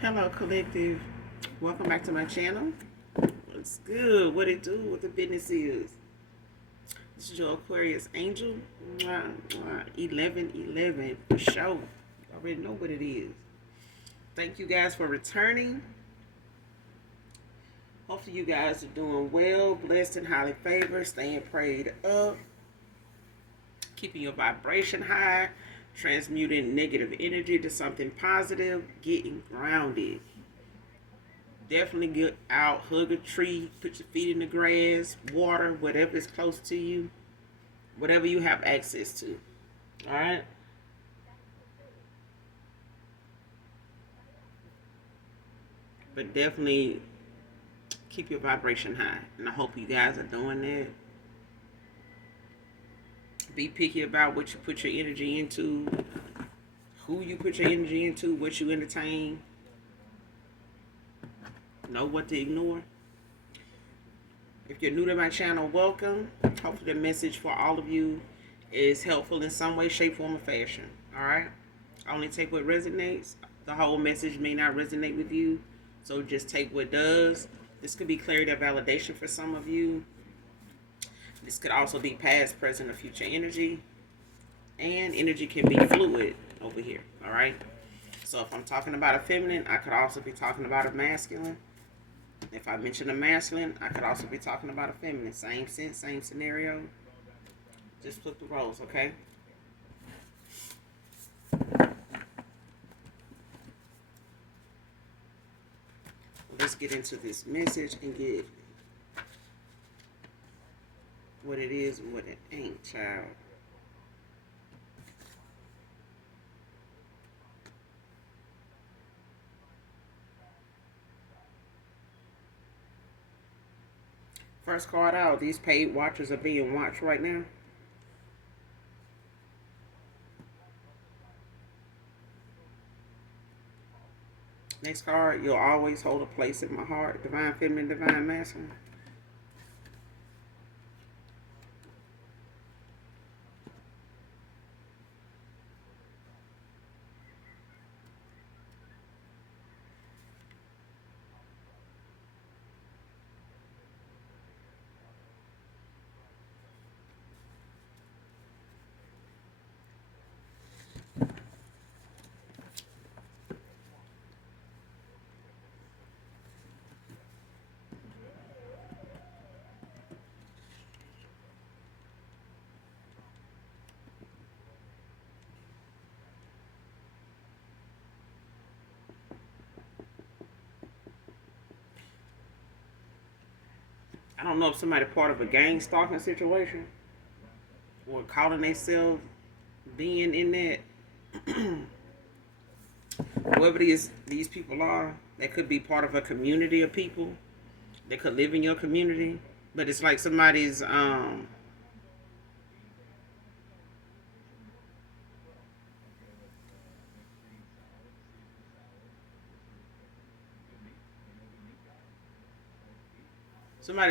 Hello, collective. Welcome back to my channel. What's good? What it do? What the business is? This is your Aquarius angel. 1111 for sure. You already know what it is. Thank you guys for returning. Hopefully, you guys are doing well, blessed, and highly favored, staying prayed up, keeping your vibration high, transmuting negative energy to something positive, getting grounded. Definitely get out, hug a tree, put your feet in the grass, water, whatever is close to you, whatever you have access to. All right. But definitely keep your vibration high. And I hope you guys are doing that. Be picky about what you put your energy into, who you put your energy into, what you entertain. Know what to ignore. If you're new to my channel, welcome. Hopefully the message for all of you is helpful in some way, shape, form, or fashion. All right? I only take what resonates. The whole message may not resonate with you, so just take what does. This could be clarity or validation for some of you. This could also be past, present, or future energy. And energy can be fluid over here. All right? So if I'm talking about a feminine, I could also be talking about a masculine. If I mention a masculine, I could also be talking about a feminine. Same sense, same scenario. Just flip the roles, okay? Let's get into this message and get what it is and what it ain't, child. First card out, these paid watchers are being watched right now. Next card, you'll always hold a place in my heart. Divine feminine, divine masculine. I don't know if somebody part of a gang stalking situation or calling themselves being in that. Whoever these people are, they could be part of a community of people. They could live in your community, but it's like somebody's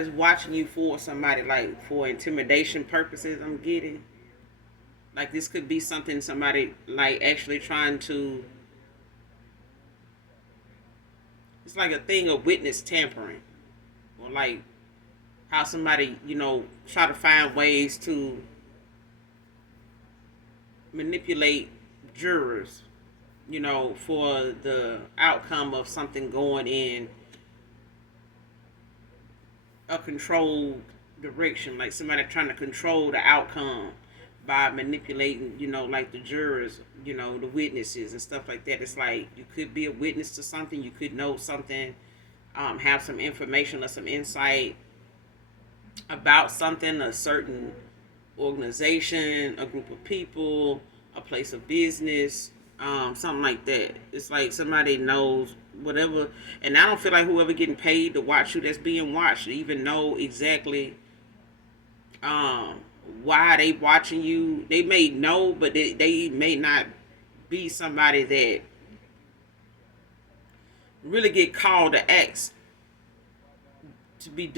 watching you for somebody, like for intimidation purposes. I'm getting like this could be something somebody like actually trying to. It's like a thing of witness tampering, or like how somebody try to find ways to manipulate jurors, for the outcome of something going in a controlled direction, like somebody trying to control the outcome by manipulating, like the jurors, the witnesses and stuff like that. It's like you could be a witness to something, you could know something, have some information or some insight about something, a certain organization, a group of people, a place of business, something like that. It's like somebody knows whatever, and I don't feel like whoever getting paid to watch you that's being watched even know exactly um, why they watching you. They may know, but they may not be somebody that really get called to act to be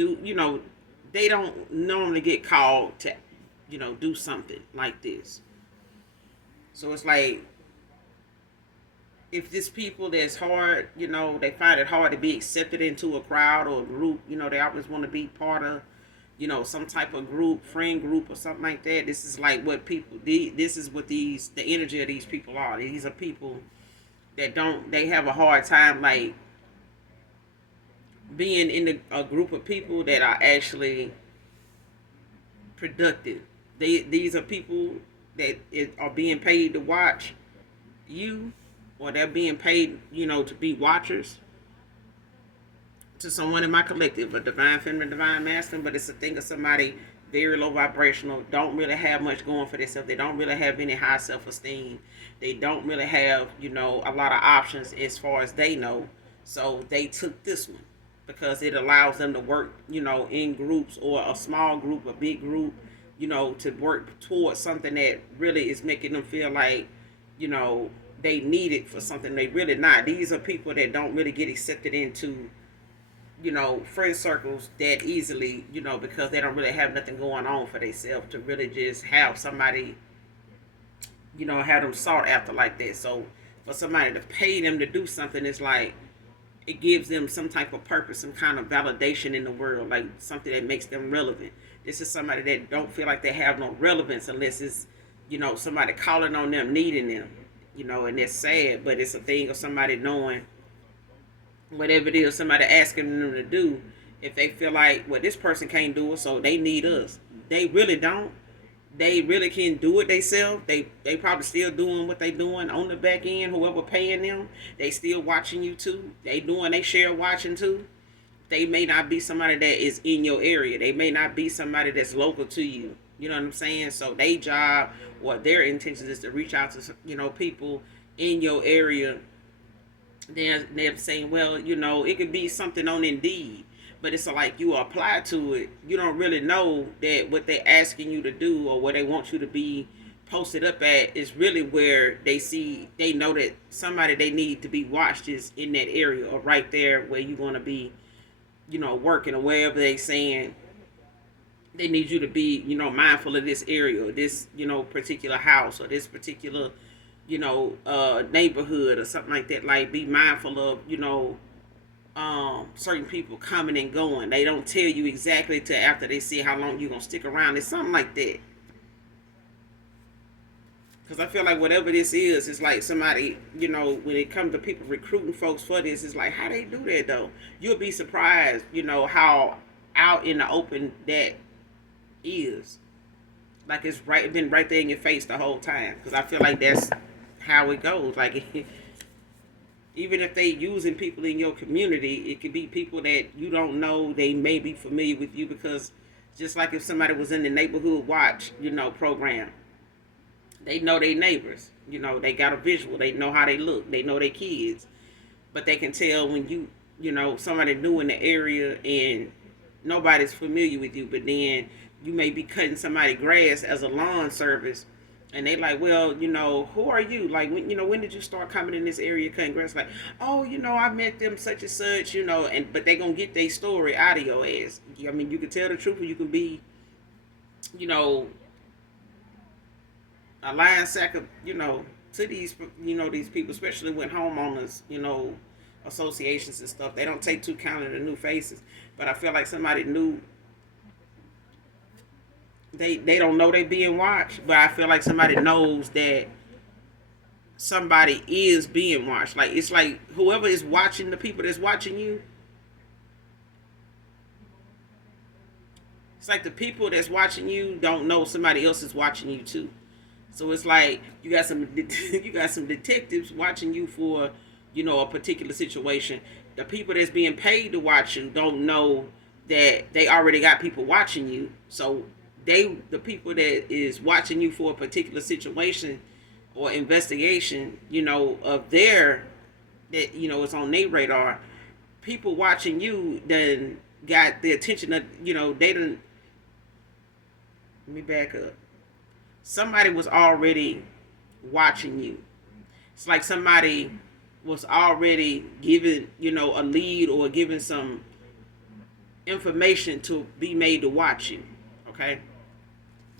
they don't normally get called to do something like this. So it's like if this people that's hard, they find it hard to be accepted into a crowd or a group, they always want to be part of, some type of group, friend group or something like that. This is like what this is what the energy of these people are. These are people that they have a hard time like being in a group of people that are actually productive. These are people that are being paid to watch you, or they're being paid, to be watchers to someone in my collective, a divine feminine, divine masculine, but it's a thing of somebody very low vibrational, don't really have much going for themselves. They don't really have any high self esteem. They don't really have, a lot of options as far as they know. So they took this one because it allows them to work, in groups or a small group, a big group, to work towards something that really is making them feel like, you know, they need it for something they really not. These are people that don't really get accepted into, friend circles that easily, because they don't really have nothing going on for themselves to really just have somebody, have them sought after like that. So for somebody to pay them to do something, it's like it gives them some type of purpose, some kind of validation in the world, like something that makes them relevant. This is somebody that don't feel like they have no relevance unless it's, somebody calling on them, needing them, and it's sad, but it's a thing of somebody knowing whatever it is, somebody asking them to do, if they feel like, well, this person can't do it, so they need us. They really don't. They really can do it themselves. They probably still doing what they doing on the back end. Whoever paying them, they still watching you too. They doing they share watching too. They may not be somebody that is in your area. They may not be somebody that's local to you. You know what I'm saying? So their job or their intentions is to reach out to people in your area. They're saying, well, it could be something on Indeed, but it's like you apply to it. You don't really know that what they're asking you to do or what they want you to be posted up at is really where they know that somebody they need to be watched is in that area or right there where you want to be, working or wherever they saying they need you to be, mindful of this area or this, particular house or this particular, neighborhood or something like that. Like be mindful of, certain people coming and going. They don't tell you exactly till after they see how long you're gonna stick around. It's something like that. Because I feel like whatever this is, it's like somebody, when it comes to people recruiting folks for this, it's like how they do that though. You'll be surprised, how out in the open that is. Like it's been right there in your face the whole time. Because I feel like that's how it goes. Like even if they using people in your community, it could be people that you don't know. They may be familiar with you because just like if somebody was in the neighborhood watch, program, they know their neighbors. They got a visual. They know how they look. They know their kids. But they can tell when somebody new in the area and nobody's familiar with you, but then you may be cutting somebody's grass as a lawn service, and they like, well, who are you? Like, when did you start coming in this area cutting grass? Like, oh, I met them such and such, but they gonna get their story out of your ass. I mean, you can tell the truth, or you can be, a lying sack of, to these, these people, especially with homeowners, associations and stuff. They don't take too kind of the new faces, but I feel like somebody new. They don't know they being watched, but I feel like somebody knows that somebody is being watched. Like it's like whoever is watching the people that's watching you. It's like the people that's watching you don't know somebody else is watching you too. So it's like you got some detectives watching you for a particular situation. The people that's being paid to watch you don't know that they already got people watching you. So the people that is watching you for a particular situation or investigation, of their that it's on their radar. People watching you then got the attention of they didn't. Let me back up. Somebody was already watching you. It's like somebody was already given a lead or given some information to be made to watch you. Okay.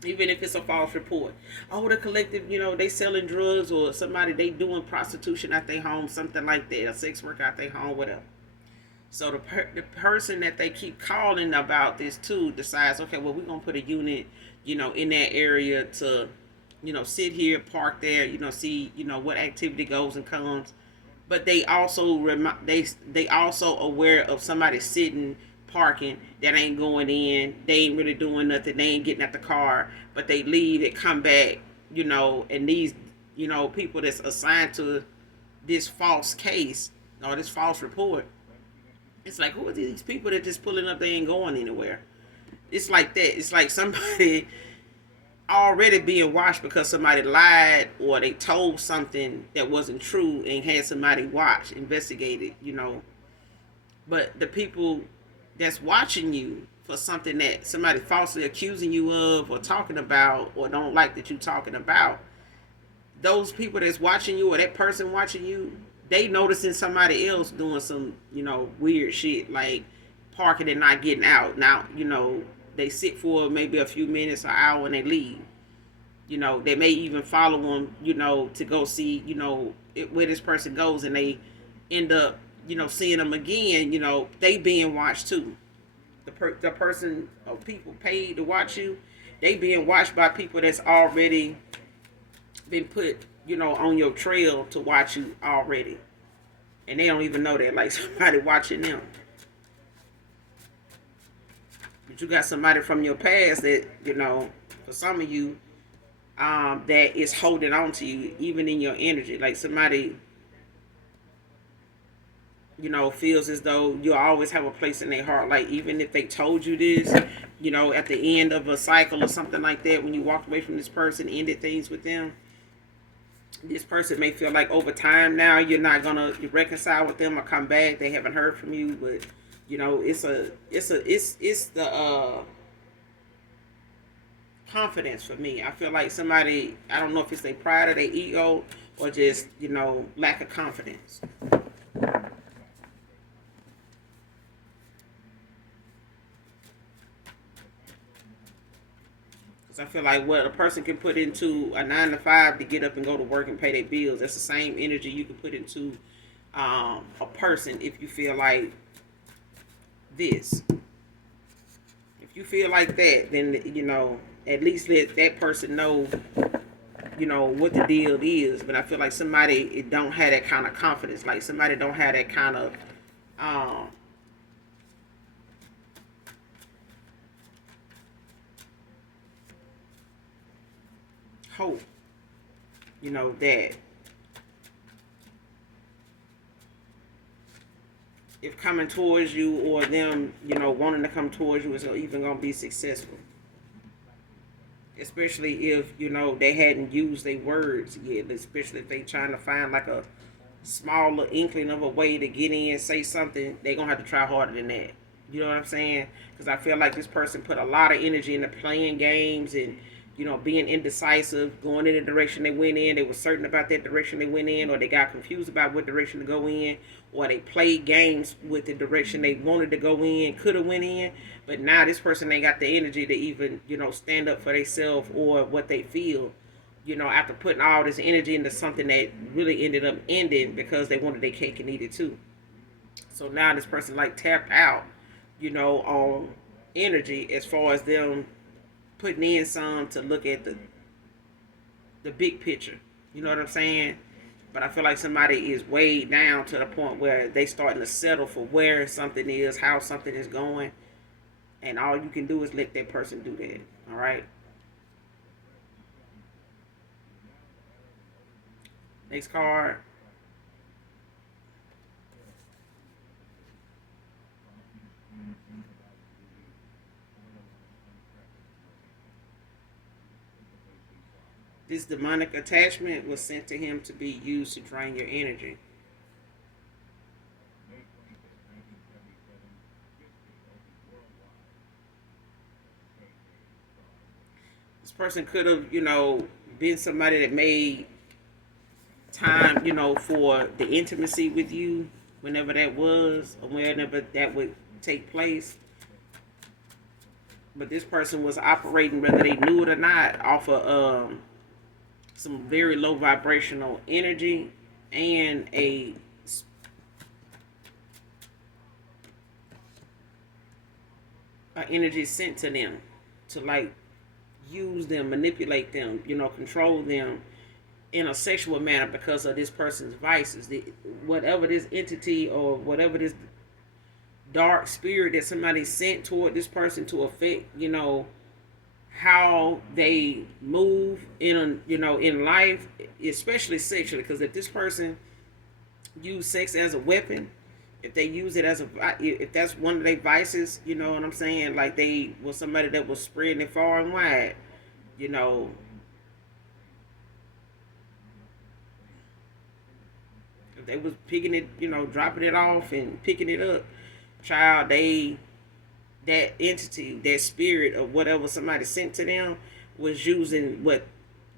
Even if it's a false report. Oh, the collective, they selling drugs, or somebody, they doing prostitution at their home, something like that, a sex worker at their home, whatever. So the person that they keep calling about this too decides, okay, well, we're gonna put a unit, in that area to, sit here, park there, see, what activity goes and comes. But they also they also aware of somebody sitting, parking, that ain't going in. They ain't really doing nothing. They ain't getting at the car, but they leave and come back, and these, people that's assigned to this false case or this false report, it's like, who are these people that just pulling up? They ain't going anywhere. It's like that. It's like somebody already being watched because somebody lied, or they told something that wasn't true and had somebody watch, investigated, But the people that's watching you for something that somebody falsely accusing you of, or talking about, or don't like that you talking about, those people that's watching you, or that person watching you, they noticing somebody else doing some, weird shit, like parking and not getting out. Now, they sit for maybe a few minutes, an hour, and they leave. They may even follow them, to go see, where this person goes, and they end up, seeing them again. They being watched too. The person or people paid to watch you, they being watched by people that's already been put, on your trail to watch you already, and they don't even know that. Like, somebody watching them. But you got somebody from your past that, for some of you, that is holding on to you, even in your energy. Like, somebody, feels as though you'll always have a place in their heart. Like, even if they told you this, at the end of a cycle or something like that, when you walked away from this person, ended things with them, this person may feel like over time now you're not gonna reconcile with them or come back. They haven't heard from you, but it's the confidence for me. I feel like somebody, I don't know if it's their pride or their ego, or just, lack of confidence. Because I feel like what a person can put into a 9 to 5 to get up and go to work and pay their bills, that's the same energy you can put into a person if you feel like this. If you feel like that, then, at least let that person know, what the deal is. But I feel like somebody, it don't have that kind of confidence. Like, somebody don't have that kind of um, hope, that if coming towards you, or them, wanting to come towards you, is even going to be successful. Especially if, they hadn't used their words yet. Especially if they trying to find like a smaller inkling of a way to get in, say something, they going to have to try harder than that. You know what I'm saying? Because I feel like this person put a lot of energy into playing games, and, being indecisive, going in the direction they went in. They were certain about that direction they went in, or they got confused about what direction to go in, or they played games with the direction they wanted to go in, could have went in. But now this person ain't got the energy to even, stand up for themselves or what they feel, after putting all this energy into something that really ended up ending because they wanted their cake and eat it too. So now this person like tapped out, on energy, as far as them putting in some to look at the big picture. You know what I'm saying? But I feel like somebody is weighed down to the point where they starting to settle for where something is, how something is going, and all you can do is let that person do that. All right. Next card. This demonic attachment was sent to him to be used to drain your energy. This person could have, been somebody that made time, for the intimacy with you, whenever that was, or whenever that would take place. but this person was operating, whether they knew it or not, off of some very low vibrational energy and a energy sent to them to like use them, manipulate them, control them in a sexual manner because of this person's vices. Whatever this entity or whatever this dark spirit that somebody sent toward this person to affect, how they move in life, especially sexually. Because if this person use sex as a weapon, if they use it as if that's one of their vices, you know what I'm saying? Like they was somebody that was spreading it far and wide, you know, if they was picking it, dropping it off and picking it up, child, that entity, that spirit of whatever somebody sent to them was using what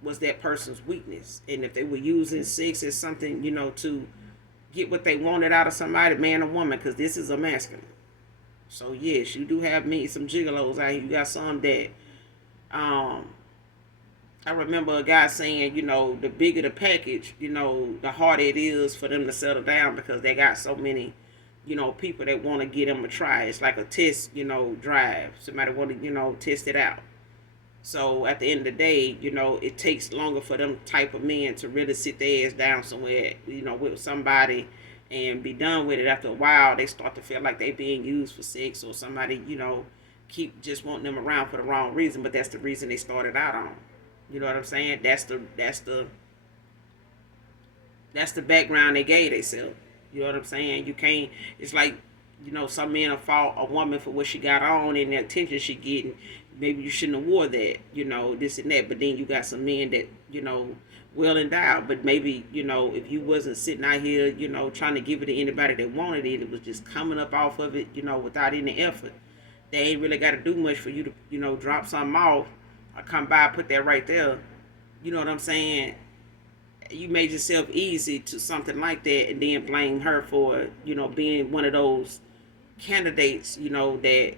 was that person's weakness. And if they were using sex as something, to get what they wanted out of somebody, man or woman, because this is a masculine. So yes, you do have some gigolos out here. You got some that I remember a guy saying, the bigger the package, the harder it is for them to settle down because they got so many, people that want to get them a try. It's like a test, drive. Somebody want to, test it out. So at the end of the day, it takes longer for them type of men to really sit their ass down somewhere, with somebody and be done with it. After a while, they start to feel like they being used for sex or somebody, keep just wanting them around for the wrong reason. But that's the reason they started out on. You know what I'm saying? That's the background they gave themselves. You know what I'm saying? You can't. It's like, some men will fault a woman for what she got on and the attention she getting. Maybe you shouldn't have wore that. This and that. But then you got some men that well endowed. But maybe if you wasn't sitting out here trying to give it to anybody that wanted it, it was just coming up off of it without any effort. They ain't really got to do much for you to drop something off. I come by, put that right there. You know what I'm saying? You made yourself easy to something like that and then blame her for, being one of those candidates, that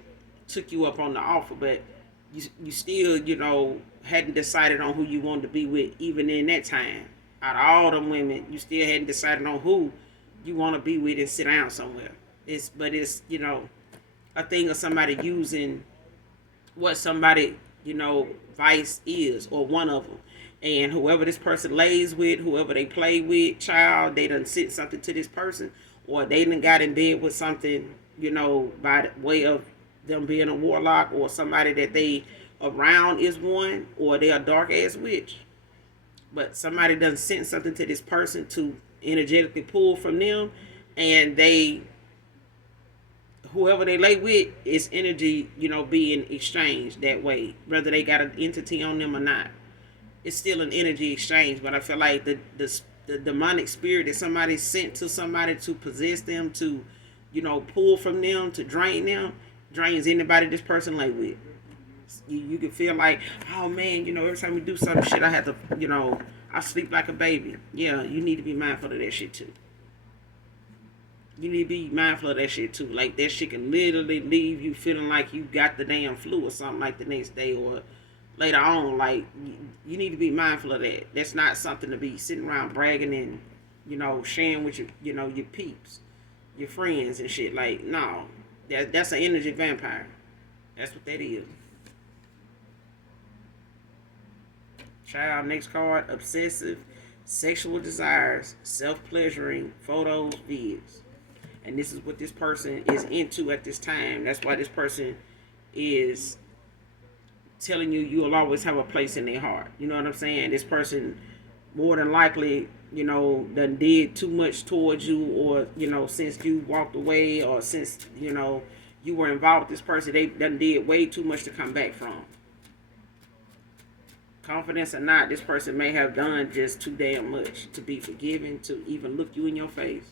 took you up on the offer. But you still, hadn't decided on who you wanted to be with even in that time. Out of all them women, you still hadn't decided on who you want to be with and sit down somewhere. It's a thing of somebody using what somebody vice is, or one of them. And whoever this person lays with, whoever they play with, child, they done sent something to this person, or they done got in bed with something, by way of them being a warlock, or somebody that they around is one, or they a dark ass witch. But somebody done sent something to this person to energetically pull from them, and whoever they lay with is energy, being exchanged that way, whether they got an entity on them or not. It's still an energy exchange. But I feel like the demonic spirit that somebody sent to somebody to possess them, to pull from them, to drain them, drains anybody this person lay with. You can feel like, oh man, every time we do some shit, I have to, I sleep like a baby. Yeah, you need to be mindful of that shit too. You need to be mindful of that shit too. Like that shit can literally leave you feeling like you got the damn flu or something like the next day or later on. Like you need to be mindful of that. That's not something to be sitting around bragging and sharing with your peeps, your friends and shit. Like no, that's an energy vampire. That's what that is. Child, next card: obsessive, sexual desires, self-pleasuring, photos, vids. And this is what this person is into at this time. That's why this person is telling you you'll always have a place in their heart. You know what I'm saying? This person more than likely, done did too much towards you, or, since you walked away, or since, you were involved with this person, they done did way too much to come back from. Confidence or not, this person may have done just too damn much to be forgiven, to even look you in your face.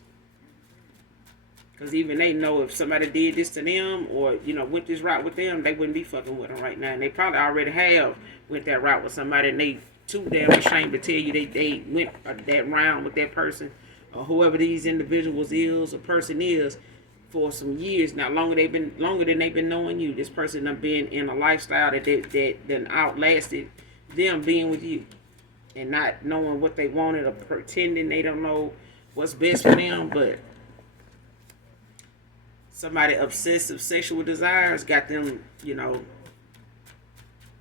Because even they know if somebody did this to them, or, went this route with them, they wouldn't be fucking with them right now. And they probably already have went that route with somebody, and they too damn ashamed to tell you they went that round with that person, or whoever these individuals is or person is, for some years now, longer than they've been knowing you. This person done been in a lifestyle that then outlasted them being with you, and not knowing what they wanted, or pretending they don't know what's best for them. But somebody obsessive sexual desires got them,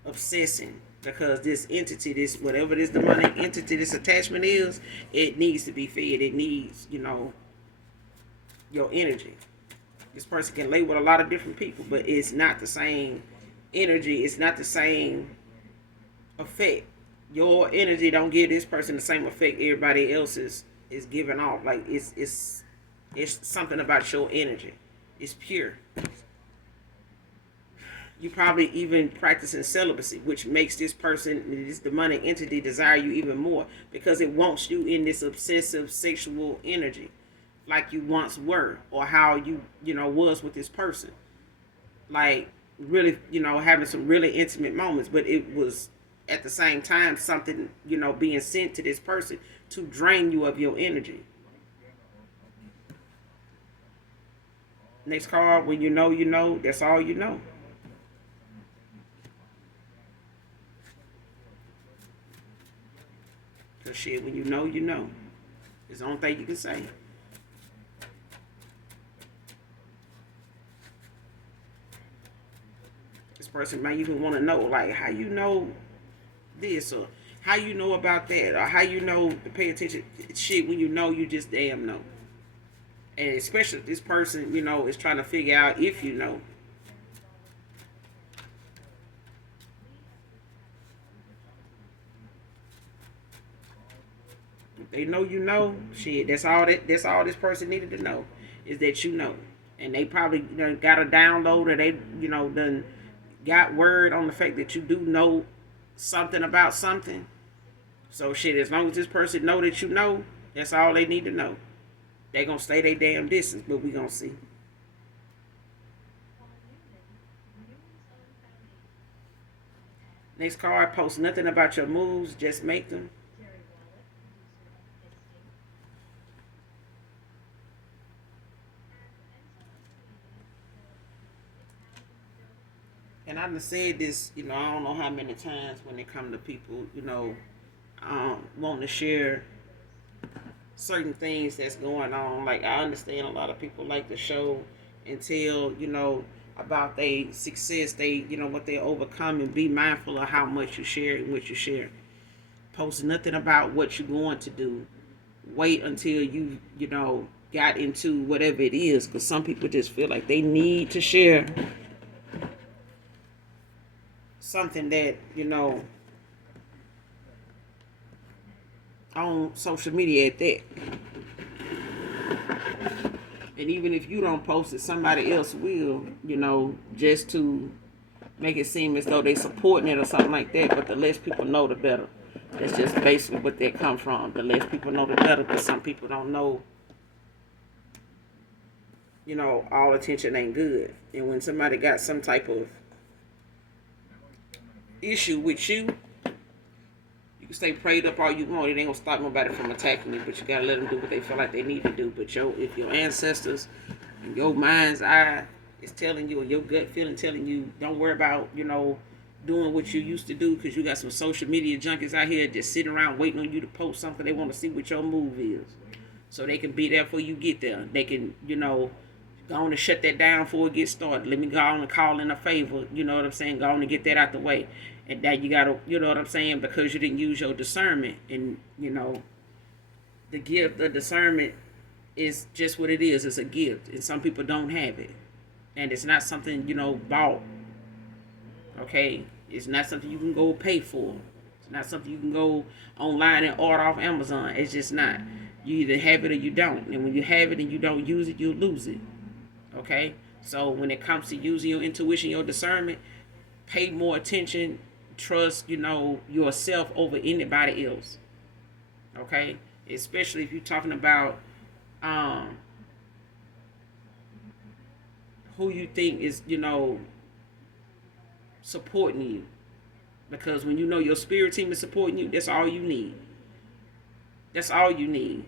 obsessing, because this entity, this whatever this demonic entity, this attachment is, it needs to be fed. It needs, your energy. This person can lay with a lot of different people, but it's not the same energy. It's not the same effect. Your energy don't give this person the same effect everybody else is giving off. Like it's something about your energy. It's pure. You probably even practicing celibacy, which makes this person, this demonic entity, desire you even more, because it wants you in this obsessive sexual energy, like you once were, or how you was with this person, like really, having some really intimate moments. But it was at the same time something, being sent to this person to drain you of your energy. Next card, when you know, that's all you know. Cause shit, when you know. It's the only thing you can say. This person might even want to know, like, how you know this, or how you know about that, or how you know to pay attention. Shit, when you just damn know. And especially if this person, is trying to figure out if you know. They know shit. That's all this person needed to know, is that you know. And they probably got a download, or they done got word on the fact that you do know something about something. So shit, as long as this person know that you know, that's all they need to know. They gonna stay their damn distance, but we gonna see. Next card, post nothing about your moves, just make them. And I've said this, I don't know how many times when it come to people, wanting to share certain things that's going on. Like, I understand a lot of people like to show and tell, about their success, what they overcome, and be mindful of how much you share and what you share. Post nothing about what you're going to do. Wait until you got into whatever it is, because some people just feel like they need to share something that on social media at that. And even if you don't post it, somebody else will, just to make it seem as though they supporting it or something like that. But the less people know, the better. That's just basically what they come from. The less people know, the better. But some people don't know, all attention ain't good. And when somebody got some type of issue with you, you can stay prayed up all you want. It ain't gonna stop nobody from attacking you, but you gotta let them do what they feel like they need to do. But if your ancestors and your mind's eye is telling you, or your gut feeling telling you, don't worry about doing what you used to do, because you got some social media junkies out here just sitting around waiting on you to post something. They want to see what your move is, so they can be there before you get there. They can go on and shut that down before it gets started. Let me go on and call in a favor. You know what I'm saying? Go on and get that out the way. And that you gotta, you know what I'm saying, because you didn't use your discernment. And the gift of discernment is just what it is. It's a gift, and some people don't have it. And it's not something bought. Okay, it's not something you can go pay for. It's not something you can go online and order off Amazon. It's just not. You either have it or you don't. And when you have it and you don't use it, you'll lose it. Okay, so when it comes to using your intuition, your discernment, pay more attention. Trust, yourself over anybody else. Okay, especially if you're talking about who you think is supporting you, because when your spirit team is supporting you, that's all you need. That's all you need.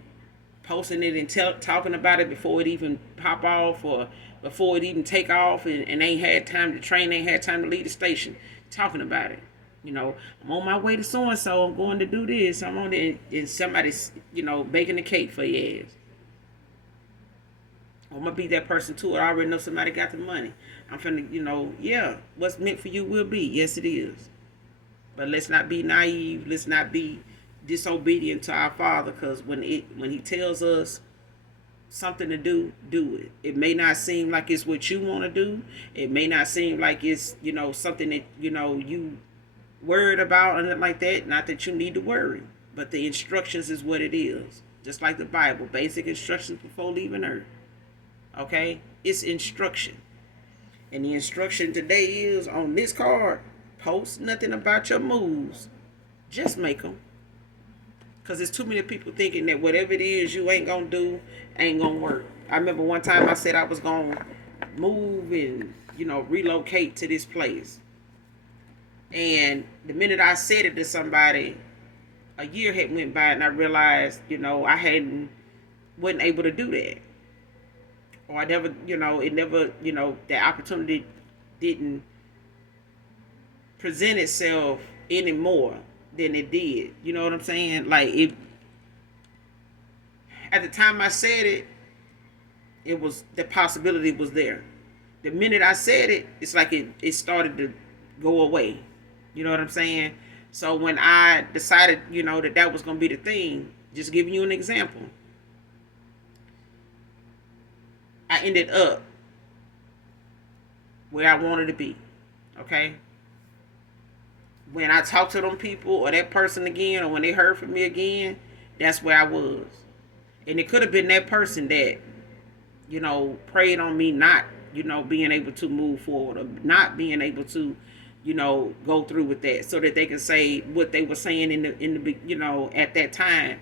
posting it and talking about it before it even pop off or before it even take off, and ain't had time to train, ain't had time to leave the station, talking about it. I'm on my way to so and so. I'm going to do this. I'm on it, and somebody's baking the cake for your ass. I'm gonna be that person too. I already know somebody got the money. I'm finna, yeah. What's meant for you will be. Yes, it is. But let's not be naive. Let's not be disobedient to our Father, because when He tells us something to do it. It may not seem like it's what you want to do. It may not seem like it's something that you worried about or nothing like that. Not that you need to worry, but the instructions is what it is. Just like the Bible, basic instructions before leaving earth. Okay, it's instruction, and the instruction today is on this card: post nothing about your moves, just make them. Because there's too many people thinking that whatever it is you ain't gonna do ain't gonna work. I remember one time I said I was gonna move and relocate to this place, and the minute I said it to somebody, a year had went by, and I realized I wasn't able to do that, or I never it never the opportunity didn't present itself anymore than it did. You know what I'm saying? Like, at the time I said it, it was, the possibility was there. The minute I said it, it's like it started to go away. You know what I'm saying? So when I decided, that was going to be the thing, just giving you an example, I ended up where I wanted to be. Okay? When I talked to them people or that person again, or when they heard from me again, that's where I was. And it could have been that person that, prayed on me not, being able to move forward, or not being able to, go through with that, so that they can say what they were saying in the at that time,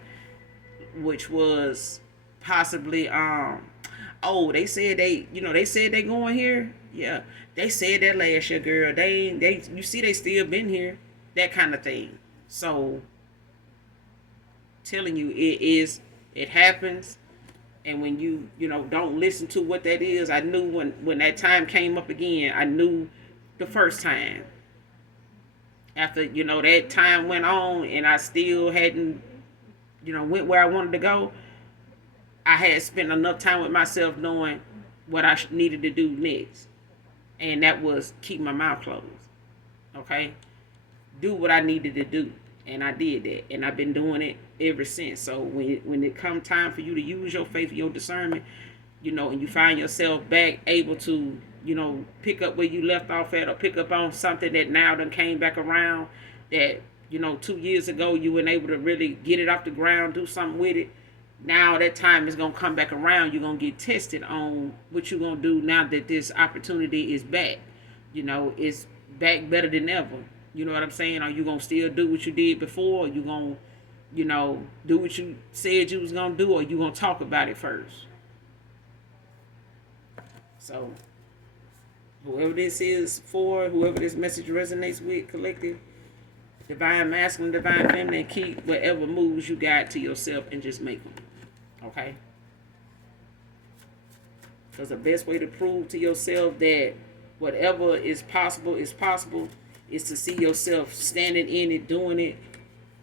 which was possibly, oh, they said they said they going here. Yeah, they said that last year, girl. They you see they still been here, that kind of thing. So, telling you, it happens, and when you don't listen to what that is, I knew when that time came up again. I knew the first time. After that time went on, and I still hadn't went where I wanted to go. I had spent enough time with myself knowing what I needed to do next. And that was keep my mouth closed. Okay? Do what I needed to do. And I did that. And I've been doing it ever since. So when it come time for you to use your faith and your discernment, and you find yourself back able to, pick up where you left off at, or pick up on something that now done came back around, that, 2 years ago you weren't able to really get it off the ground, do something with it. Now that time is going to come back around. You're going to get tested on what you're going to do now that this opportunity is back. It's back better than ever. You know what I'm saying? Are you going to still do what you did before? Or you going to, do what you said you was going to do? Or you going to talk about it first? So, whoever this is for, whoever this message resonates with, collective, divine masculine, divine feminine, keep whatever moves you got to yourself and just make them. Okay? Because the best way to prove to yourself that whatever is possible is to see yourself standing in it, doing it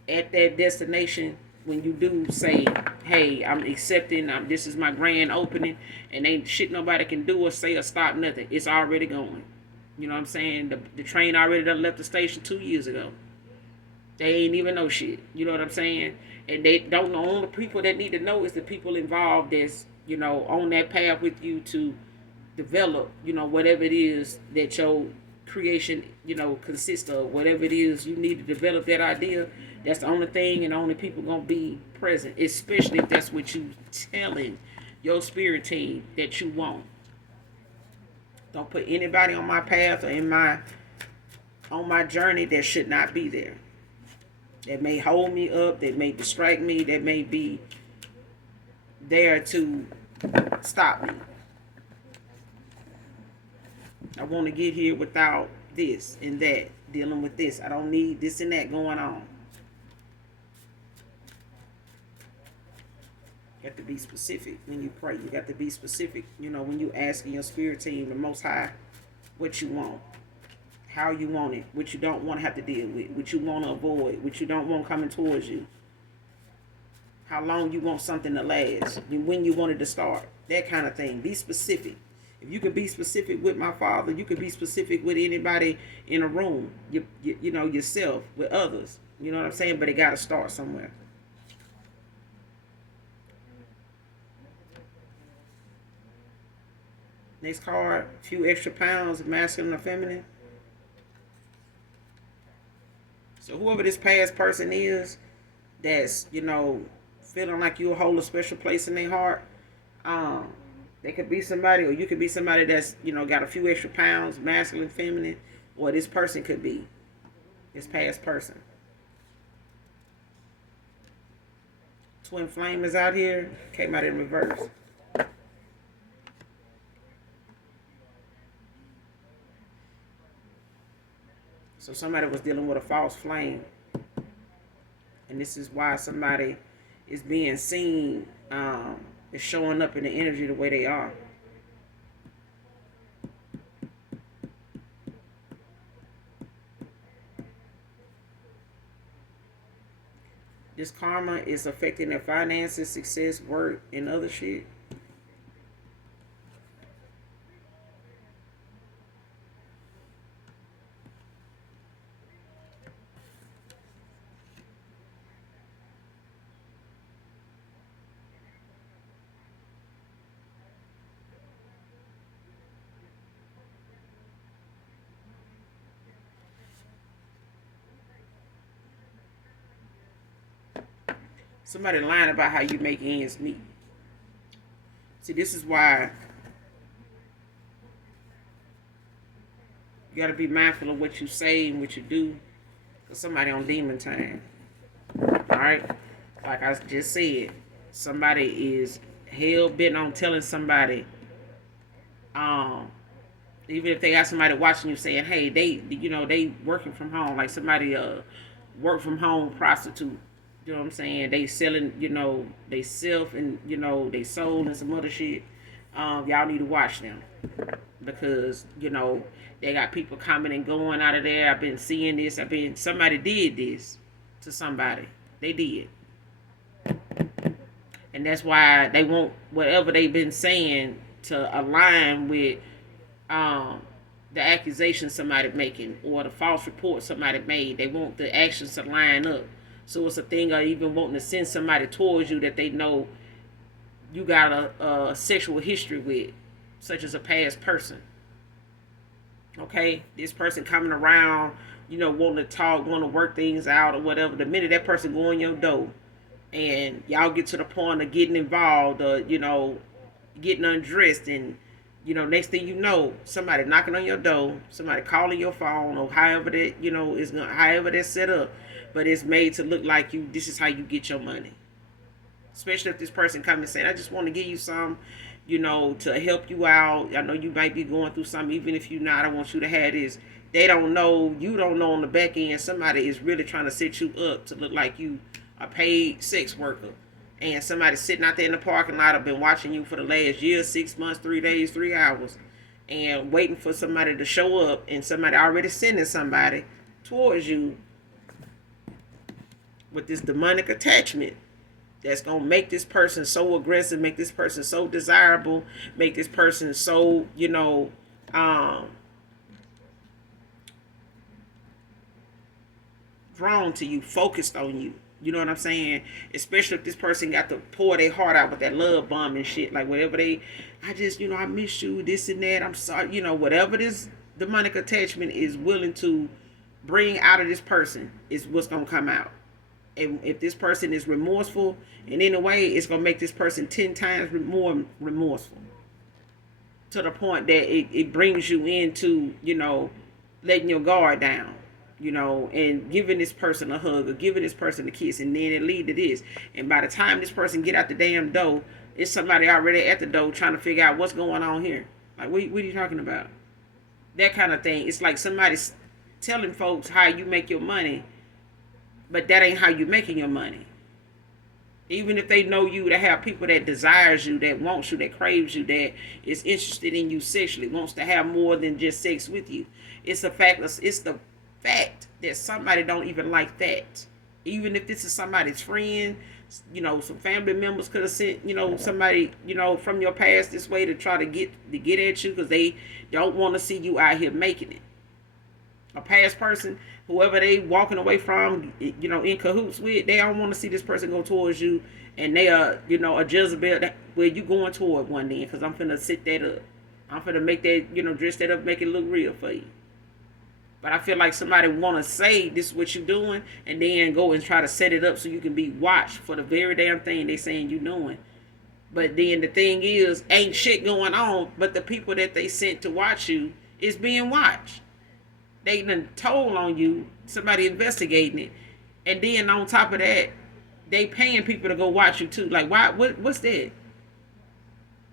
at that destination. When you do say, hey, I'm accepting, this is my grand opening, and ain't shit nobody can do or say or stop nothing. It's already going. You know what I'm saying? The train already done left the station 2 years ago. They ain't even know shit. You know what I'm saying? And they don't know. Only people that need to know is the people involved that's, on that path with you to develop, whatever it is that your creation, consists of. Whatever it is you need to develop that idea, that's the only thing and the only people going to be present. Especially if that's what you telling your spirit team that you want. Don't put anybody on my path or on my journey that should not be there. That may hold me up, that may distract me, that may be there to stop me. I want to get here without this and that, dealing with this. I don't need this and that going on. got to be specific when you pray. You got to be specific. When you asking your spirit team, the Most High, what you want, how you want it, what you don't want to have to deal with, what you want to avoid, what you don't want coming towards you, how long you want something to last, when you want it to start, that kind of thing. Be specific. If you could be specific with my Father, you could be specific with anybody in a room. Yourself, with others. You know what I'm saying? But it got to start somewhere. Next card, a few extra pounds, masculine or feminine. So whoever this past person is, that's feeling like you hold a special place in their heart. They could be somebody, or you could be somebody that's got a few extra pounds, masculine, feminine, or this person could be this past person. Twin flame is out here, came out in reverse. So somebody was dealing with a false flame. And this is why somebody is being seen, is showing up in the energy the way they are. This karma is affecting their finances, success, work, and other shit. Somebody lying about how you make ends meet. See, this is why you got to be mindful of what you say and what you do. Because somebody on demon time. Alright? Like I just said, somebody is hell bent on telling somebody, even if they got somebody watching you saying, hey, they working from home. Like somebody work from home prostitute. You know what I'm saying? They selling, they self and, they soul and some other shit. Y'all need to watch them. Because, they got people coming and going out of there. I've been seeing this. Somebody did this to somebody. They did. And that's why they want whatever they've been saying to align with the accusation somebody making or the false report somebody made. They want the actions to line up. So it's a thing of even wanting to send somebody towards you that they know you got a sexual history with, such as a past person. Okay? This person coming around, wanting to talk, wanting to work things out or whatever. The minute that person go in your door and y'all get to the point of getting involved or, getting undressed and, next thing you know, somebody knocking on your door, somebody calling your phone or however that, however that's set up. But it's made to look like this is how you get your money. Especially if this person comes and saying, I just want to give you some, to help you out. I know you might be going through something, even if you're not, I want you to have this. They don't know, you don't know on the back end, somebody is really trying to set you up to look like you a paid sex worker. And somebody sitting out there in the parking lot have been watching you for the last year, 6 months, 3 days, 3 hours. And waiting for somebody to show up and somebody already sending somebody towards you with this demonic attachment that's going to make this person so aggressive, make this person so desirable, make this person so, drawn to you, focused on you. You know what I'm saying? Especially if this person got to pour their heart out with that love bomb and shit. Like whatever I miss you, this and that. I'm sorry. Whatever this demonic attachment is willing to bring out of this person is what's going to come out. And if this person is remorseful in any way, it's going to make this person 10 times more remorseful. To the point that it brings you into, letting your guard down. And giving this person a hug or giving this person a kiss, and then it lead to this. And by the time this person get out the damn door, it's somebody already at the door trying to figure out what's going on here. Like, what are you talking about? That kind of thing. It's like somebody's telling folks how you make your money, but that ain't how you making your money. Even if they know you, to have people that desires you, that wants you, that craves you, that is interested in you sexually, wants to have more than just sex with you. It's the fact that somebody don't even like that. Even if this is somebody's friend, some family members could have sent, somebody, from your past this way to try to get at you because they don't want to see you out here making it. A past person, whoever they walking away from, in cahoots with, they don't want to see this person go towards you, and they are, a Jezebel where you going toward one day, because I'm finna sit that up. I'm finna make that, dress that up, make it look real for you. But I feel like somebody want to say this is what you doing, and then go and try to set it up so you can be watched for the very damn thing they saying you doing. But then the thing is, ain't shit going on, but the people that they sent to watch you is being watched. They done told on you, somebody investigating it, and then on top of that, they paying people to go watch you too. Like, why? What's that?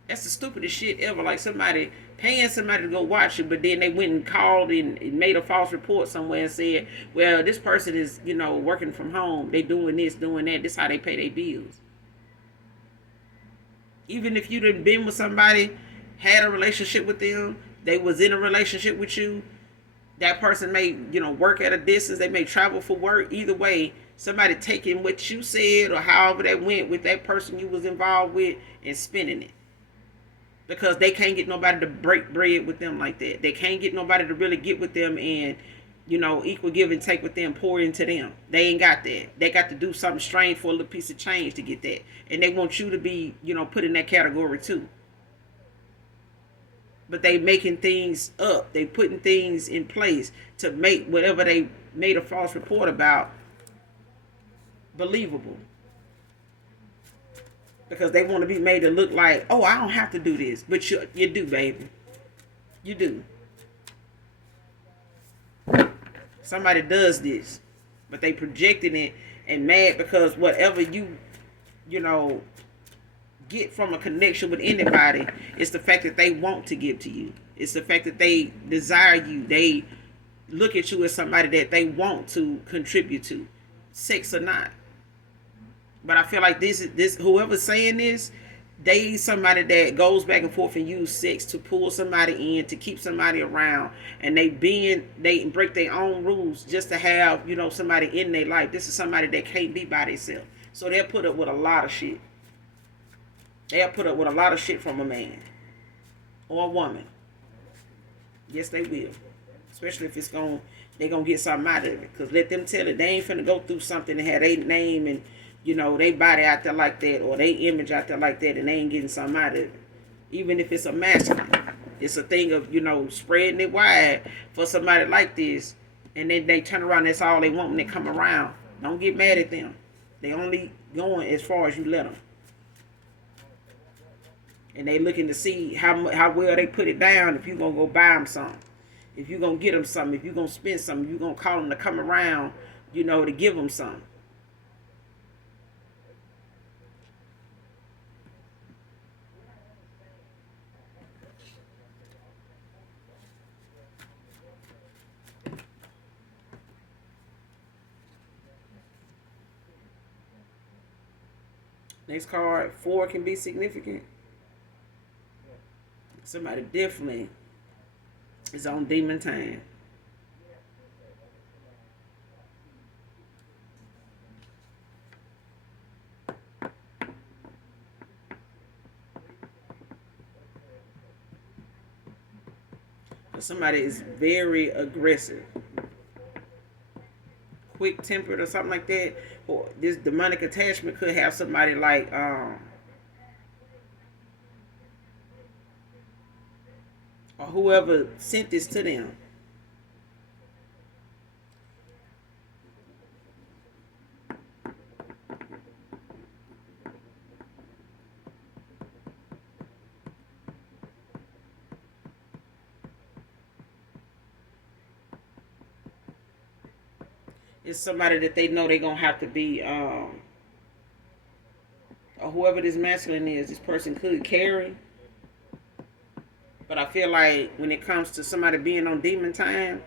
That's the stupidest shit ever. Like, somebody paying somebody to go watch you, but then they went and called and made a false report somewhere and said, well, this person is, working from home. They doing this, doing that. This is how they pay their bills. Even if you done been with somebody, had a relationship with them, they was in a relationship with you, that person may, work at a distance, they may travel for work. Either way, somebody taking what you said or however that went with that person you was involved with and spending it. Because they can't get nobody to break bread with them like that. They can't get nobody to really get with them and, equal give and take with them, pour into them. They ain't got that. They got to do something strange for a little piece of change to get that. And they want you to be, put in that category too. But they making things up. They putting things in place to make whatever they made a false report about believable. Because they want to be made to look like, oh, I don't have to do this. But you do, baby. You do. Somebody does this. But they projecting it and mad because whatever you get from a connection with anybody, it's the fact that they want to give to you. It's the fact that they desire you. They look at you as somebody that they want to contribute to, sex or not. But I feel like this whoever's saying this, they somebody that goes back and forth and use sex to pull somebody in, to keep somebody around, and they break their own rules just to have, somebody in their life. This is somebody that can't be by themselves. So they'll put up with a lot of shit. They'll put up with a lot of shit from a man or a woman. Yes, they will. Especially if they gonna get something out of it. Because let them tell it, they ain't finna go through something and have their name and, they body out there like that, or they image out there like that, and they ain't getting something out of it. Even if it's a masculine. It's a thing of, spreading it wide for somebody like this, and then they turn around, that's all they want when they come around. Don't get mad at them. They only going as far as you let them. And they looking to see how well they put it down, if you going to go buy them something. If you going to get them something. If you going to spend something. If you going to call them to come around, to give them something. Next card, 4 can be significant. Somebody definitely is on demon time. Somebody is very aggressive, quick tempered or something like that. Or this demonic attachment could have somebody like or whoever sent this to them. It's somebody that they know they're going to have to be, or whoever this masculine is, this person could carry. But I feel like when it comes to somebody being on demon time,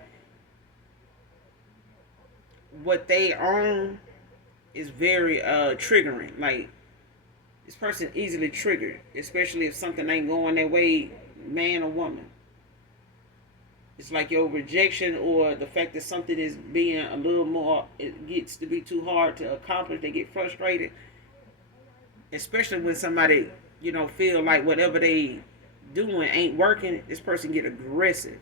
what they own is very triggering. Like, This person easily triggered, especially if something ain't going their way, man or woman. It's like your rejection or the fact that something is being a little more, it gets to be too hard to accomplish. They get frustrated, especially when somebody, feel like whatever they doing ain't working. This person get aggressive.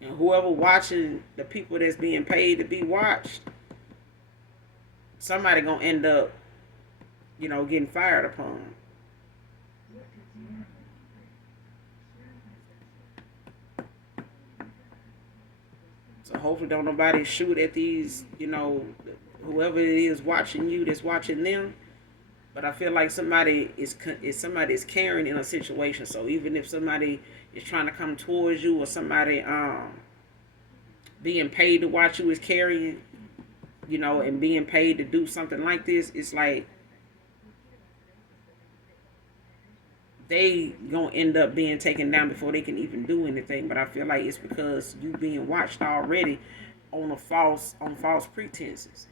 And whoever watching the people that's being paid to be watched, somebody gonna end up, getting fired upon. So hopefully don't nobody shoot at these, whoever it is watching you that's watching them. But I feel like somebody is caring in a situation. So even if somebody is trying to come towards you, or somebody being paid to watch you is carrying, and being paid to do something like this, it's like they gonna end up being taken down before they can even do anything. But I feel like it's because you being watched already on false pretenses.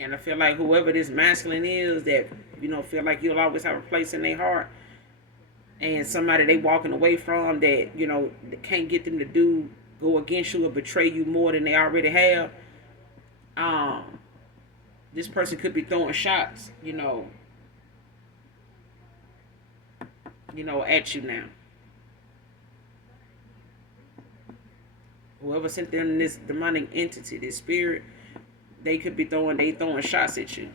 And I feel like whoever this masculine is that, feel like you'll always have a place in their heart, and somebody they walking away from that, that can't get them to go against you or betray you more than they already have. Um, this person could be throwing shots, at you now. Whoever sent them this demonic entity, this spirit, they throwing shots at you.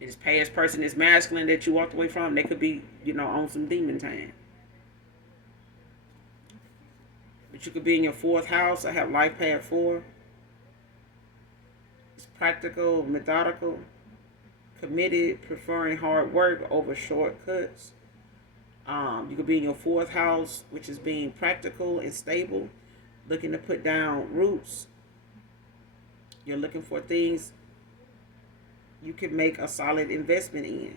This past person is masculine that you walked away from, they could be, on some demon time. But you could be in your fourth house. I have life path 4. It's practical, methodical, committed, preferring hard work over shortcuts. You could be in your fourth house, which is being practical and stable, looking to put down roots. You're looking for things you can make a solid investment in.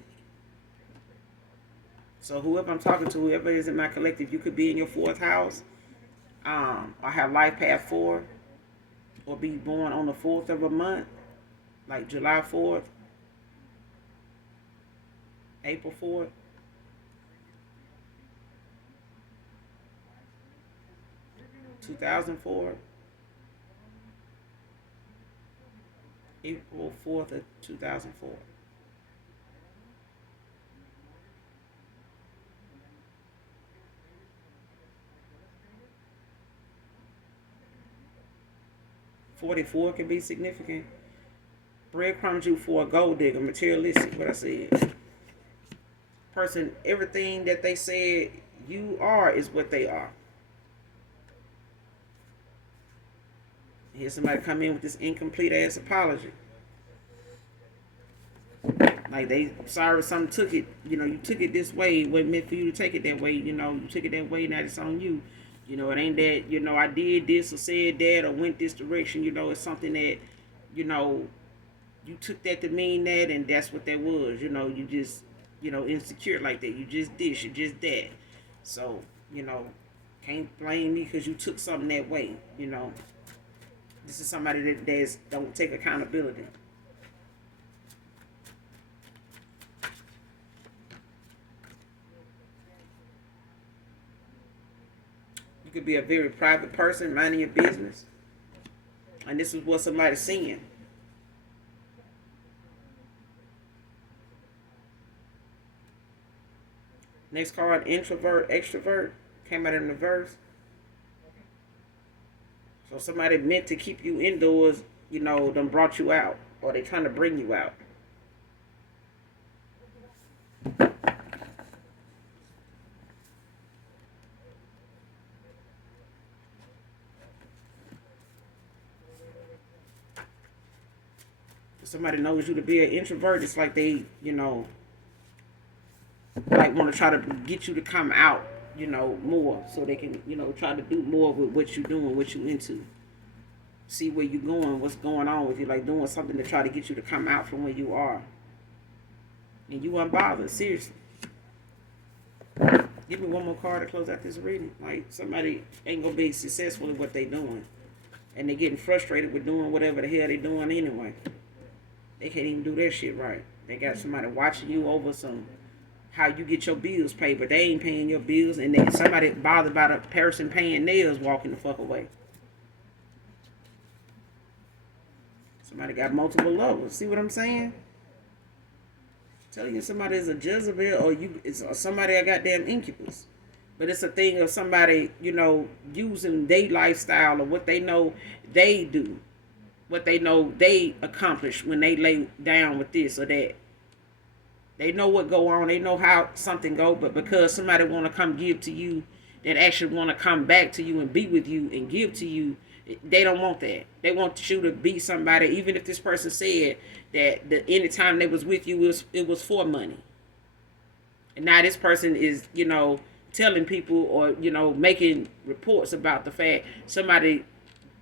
So whoever I'm talking to, whoever is in my collective, you could be in your fourth house. I have life path 4, or be born on the 4th of a month, like July 4th, April 4th, 2004, April 4th of 2004. $44 can be significant. Breadcrumbs you for a gold digger, materialistic, what I said. Person, everything that they said you are is what they are. Here's somebody come in with this incomplete ass apology. Like they sorry something took it, you took it this way. It wasn't meant for you to take it that way, you took it that way, now it's on you. It ain't that, I did this or said that or went this direction, it's something that, you took that to mean that, and that's what that was, you just, insecure like that. You just this, you just that. So, can't blame me because you took something that way, This is somebody that don't take accountability. You could be a very private person, minding your business. And this is what somebody's seeing. Next card, introvert, extrovert, came out in the verse. So somebody meant to keep you indoors, done brought you out, or they trying to bring you out. If somebody knows you to be an introvert, it's like they, like want to try to get you to come out, more, so they can, try to do more with what you're doing, what you into. See where you're going, what's going on with you, like doing something to try to get you to come out from where you are. And you weren't bothered, seriously. Give me one more card to close out this reading. Like, somebody ain't gonna be successful in what they doing. And they getting frustrated with doing whatever the hell they doing anyway. They can't even do their shit right. They got somebody watching you over some how you get your bills paid, but they ain't paying your bills, and then somebody bothered about a person paying nails walking the fuck away. Somebody got multiple lovers. See what I'm saying? Telling you somebody is a Jezebel or somebody a goddamn incubus. But it's a thing of somebody, using their lifestyle or what they know they do. What they know they accomplish when they lay down with this or that. They know what go on. They know how something go. But because somebody want to come give to you, that actually want to come back to you and be with you and give to you, they don't want that. They want you to be somebody, even if this person said that any time they was with you, it was for money. And now this person is, telling people or, making reports about the fact somebody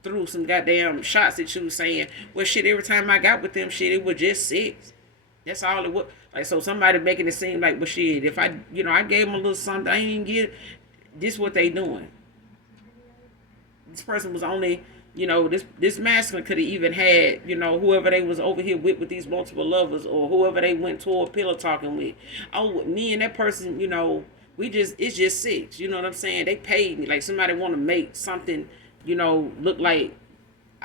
threw some goddamn shots at you saying, well, shit, every time I got with them, shit, it was just sex. That's all it was. Like, so somebody making it seem like, well, shit, if I gave them a little something, I ain't get it. This what they doing. This person was only, this masculine could have even had, whoever they was over here with these multiple lovers or whoever they went toward pillow talking with. Oh, me and that person, it's just sex. You know what I'm saying? They paid me. Like, somebody want to make something, look like,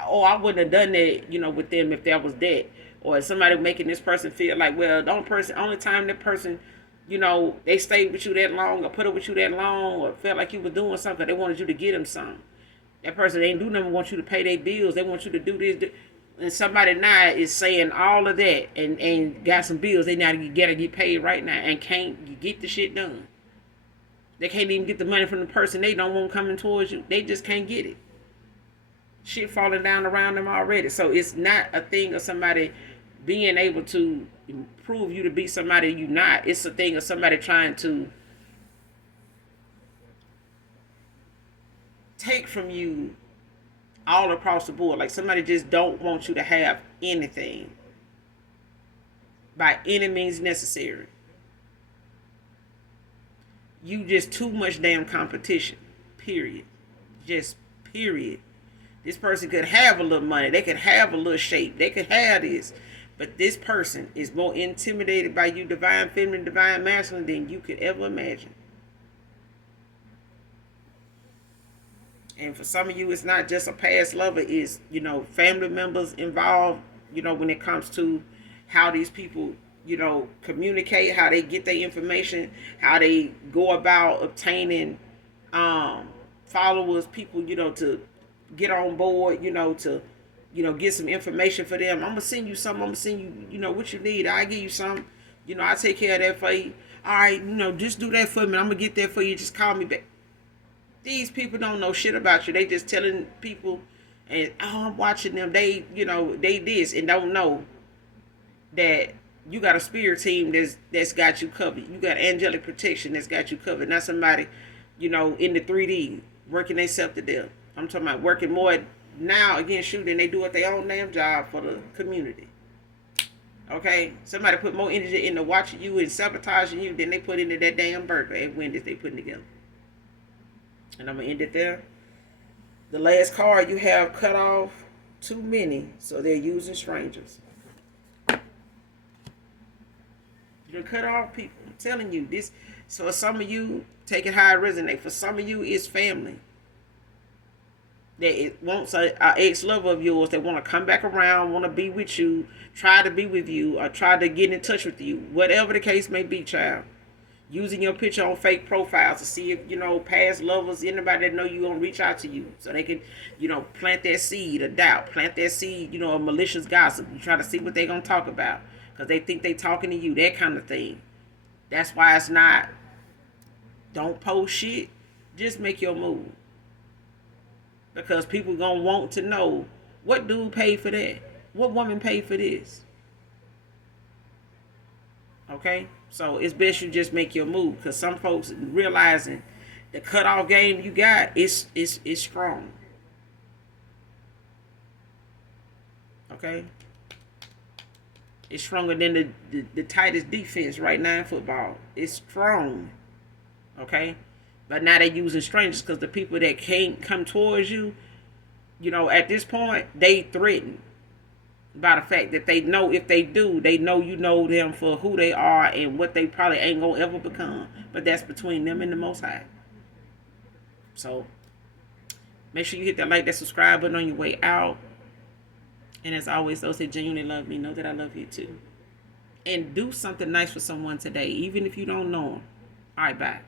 oh, I wouldn't have done that, with them if that was that. Or somebody making this person feel like, well, the only time that person, they stayed with you that long or put up with you that long or felt like you were doing something, they wanted you to get them something. That person ain't do nothing, want you to pay their bills. They want you to do this. And somebody now is saying all of that and got some bills they now gotta get paid right now and can't get the shit done. They can't even get the money from the person they don't want coming towards you. They just can't get it. Shit falling down around them already. So it's not a thing of somebody being able to prove you to be somebody you not. It's a thing of somebody trying to take from you all across the board. Like, somebody just don't want you to have anything by any means necessary. You just too much damn competition. Period. Just period. This person could have a little money. They could have a little shape. They could have this. But this person is more intimidated by you, divine feminine, divine masculine, than you could ever imagine. And for some of you, it's not just a past lover. It's, family members involved, when it comes to how these people, communicate, how they get their information, how they go about obtaining followers, people, to get on board, to, get some information for them. I'm going to send you something. I'm going to send you, what you need. I'll give you something. I'll take care of that for you. All right, just do that for me. I'm going to get that for you. Just call me back. These people don't know shit about you. They just telling people, and I'm watching them. They, they this and don't know that you got a spirit team that's got you covered. You got angelic protection that's got you covered. Not somebody, in the 3D working themselves to death. I'm talking about working more now against you than they do at their own damn job for the community. Okay? Somebody put more energy into watching you and sabotaging you than they put into that damn burger at Wendy's they putting together. And I'm going to end it there. The last card, you have cut off too many, so they're using strangers. You cut off people. I'm telling you this. So some of you, take it how it resonates. For some of you, it's family. That it wants an ex-lover of yours that want to come back around, want to be with you, try to be with you, or try to get in touch with you. Whatever the case may be, child. Using your picture on fake profiles to see if, past lovers, anybody that know you gonna reach out to you. So they can, plant that seed of doubt, plant that seed, of malicious gossip. You try to see what they gonna talk about. Because they think they talking to you, that kind of thing. That's why it's not, don't post shit, just make your move. Because people gonna want to know, what dude paid for that? What woman paid for this? Okay? So it's best you just make your move, because some folks realizing the cutoff game you got is strong. Okay? It's stronger than the tightest defense right now in football. It's strong. Okay? But now they're using strangers because the people that can't come towards you, at this point, they threaten by the fact that they know if they do, they know you know them for who they are and what they probably ain't gonna ever become. But that's between them and the Most High. So make sure you hit that like, that subscribe button on your way out. And as always, those that genuinely love me know that I love you too. And do something nice for someone today, even if you don't know them. All right, bye.